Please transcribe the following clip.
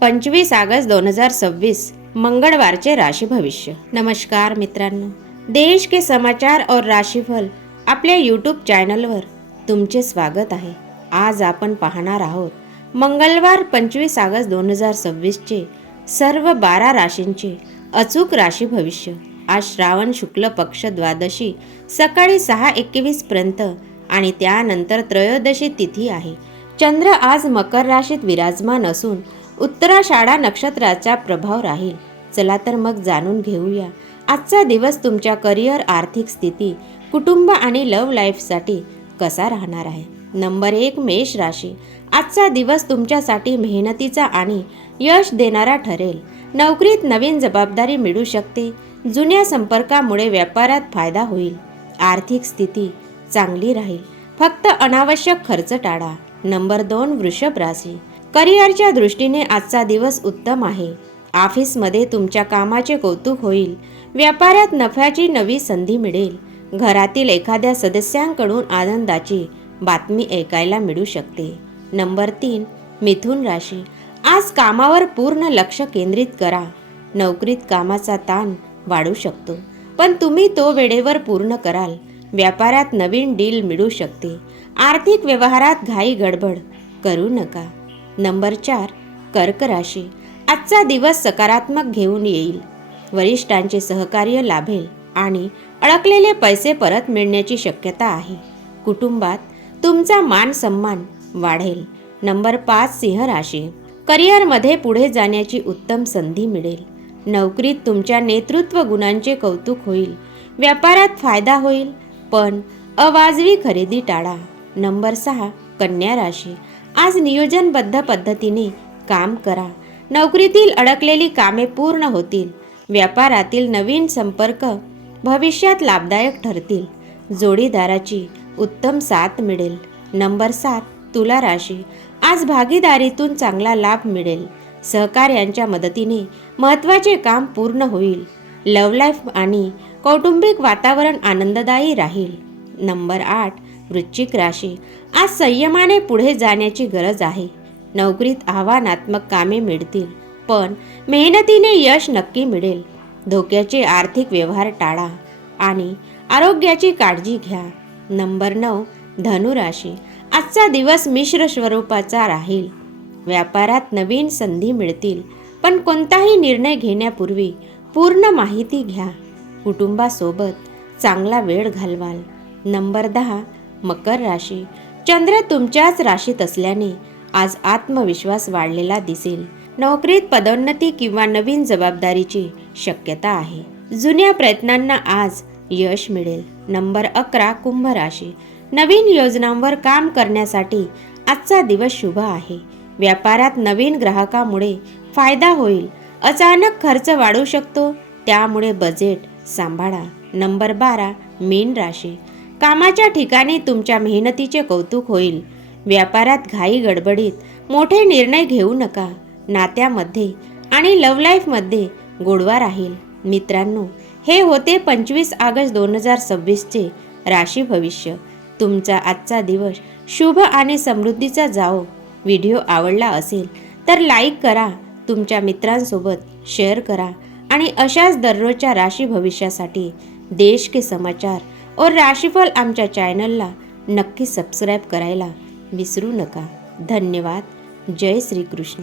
25 August 2026 मंगळवारचे राशि भविष्य। नमस्कार मित्रांनो, देश के समाचार और राशिफल आपल्या यूट्यूब चॅनलवर तुमचे स्वागत आहे। आज आपण पाहणार आहोत मंगळवार 25 ऑगस्ट 2026 चे सर्व 12 राशींचे अचूक राशि भविष्य। आज श्रावण शुक्ल पक्ष द्वादशी सकाळी 6:21 पर्यंत आणि त्यानंतर त्रयोदशी तिथी आहे। चंद्र आज मकर राशीत विराजमान असून उत्तराषाढा नक्षत्राचा प्रभाव राहील। चला तर मग जाणून घेऊया आजचा दिवस तुमच्या करिअर, आर्थिक स्थिती, कुटुंब आणि लव्ह लाईफसाठी कसा राहणार आहे। नंबर 1 मेष राशी। आजचा दिवस तुमच्यासाठी मेहनतीचा आणि यश देणारा ठरेल। नोकरीत नवीन जबाबदारी मिळू शकते। जुन्या संपर्कामुळे व्यापारात फायदा होईल। आर्थिक स्थिती चांगली राहील, फक्त अनावश्यक खर्च टाळा। नंबर 2 वृषभ राशी। करिअरच्या दृष्टीने आजचा दिवस उत्तम आहे। ऑफिसमध्ये तुमच्या कामाचे कौतुक होईल। व्यापारात नफ्याची नवी संधी मिळेल। घरातील एखाद्या सदस्यांकडून आनंदाची बातमी ऐकायला मिळू शकते। नंबर 3 मिथुन राशी। आज कामावर पूर्ण लक्ष केंद्रित करा। नोकरीत कामाचा ताण वाढू शकतो, पण तुम्ही तो वेळेवर पूर्ण कराल। व्यापारात नवीन डील मिळू शकते। आर्थिक व्यवहारात घाई गडबड करू नका। नंबर 4 कर्क राशी। आजचा दिवस सकारात्मक घेऊन येईल। वरिष्ठांचे सहकार्य लाभेल आणि अडकलेले पैसे परत मिळण्याची शक्यता आहे। कुटुंबात तुमचा मान सन्मान वाढेल। नंबर 5 सिंह राशी। करिअरमध्ये पुढे जाण्याची उत्तम संधी मिळेल। नोकरीत तुमच्या नेतृत्व गुणांचे कौतुक होईल। व्यापारात फायदा होईल, पण अवाजवी खरेदी टाळा। नंबर 6 कन्या राशी। आज नियोजनबद्ध पद्धतीने काम करा। नोकरीतील अडकलेली कामे पूर्ण होतील। व्यापारातील नवीन संपर्क भविष्यात लाभदायक ठरतील। जोडीदाराची उत्तम साथ मिळेल। नंबर 7 तुला राशी। आज भागीदारीतून चांगला लाभ मिळेल। सहकार्यांच्या मदतीने महत्त्वाचे काम पूर्ण होईल। लव्ह लाईफ आणि कौटुंबिक वातावरण आनंददायी राहील। नंबर 8 वृश्चिक राशी। आज संयमाने पुढे जाण्याची गरज आहे। नोकरीत आव्हानात्मक कामे मिळतील, पण मेहनतीने यश नक्की मिळेल। धोक्याचे आर्थिक व्यवहार टाळा आणि आरोग्याची काळजी घ्या। नंबर 9 धनु राशी। आजचा दिवस मिश्र स्वरूपाचा राहील। व्यापारात नवीन संधी मिळतील, पण कोणताही निर्णय घेण्यापूर्वी पूर्ण माहिती घ्या। कुटुंबासोबत चांगला वेळ घालवाल। नंबर 10 मकर राशी। चंद्र तुमच्याच राशीत असल्याने आज आत्मविश्वास वाढलेला दिसेल। नोकरीत पदोन्नती किंवा नवीन जबाबदारीची शक्यता आहे। जुन्या प्रयत्नांना आज यश मिळेल। नंबर 11 कुंभ राशी। नवीन योजनांवर काम करण्यासाठी आजचा दिवस शुभ आहे। व्यापारात नवीन ग्राहकामुळे फायदा होईल। अचानक खर्च वाढू शकतो, त्यामुळे बजेट सांभाळा। नंबर 12 मीन राशी। कामाच्या ठिकाणी तुमच्या मेहनतीचे कौतुक होईल। व्यापारात घाई गडबडीत मोठे निर्णय घेऊ नका। नात्यामध्ये आणि लव्ह लाईफमध्ये गोडवा राहील। मित्रांनो, हे होते 25 ऑगस्ट 2026 चे राशी भविष्य। तुमचा आजचा दिवस शुभ आणि समृद्धीचा जाओ। व्हिडिओ आवडला असेल तर लाईक करा, तुमच्या मित्रांसोबत शेअर करा आणि अशाच दररोजच्या राशी भविष्यासाठी देश के समाचार और राशिफल आमच्या चॅनलला नक्की सबस्क्राईब करायला विसरू नका। धन्यवाद। जय श्री कृष्ण।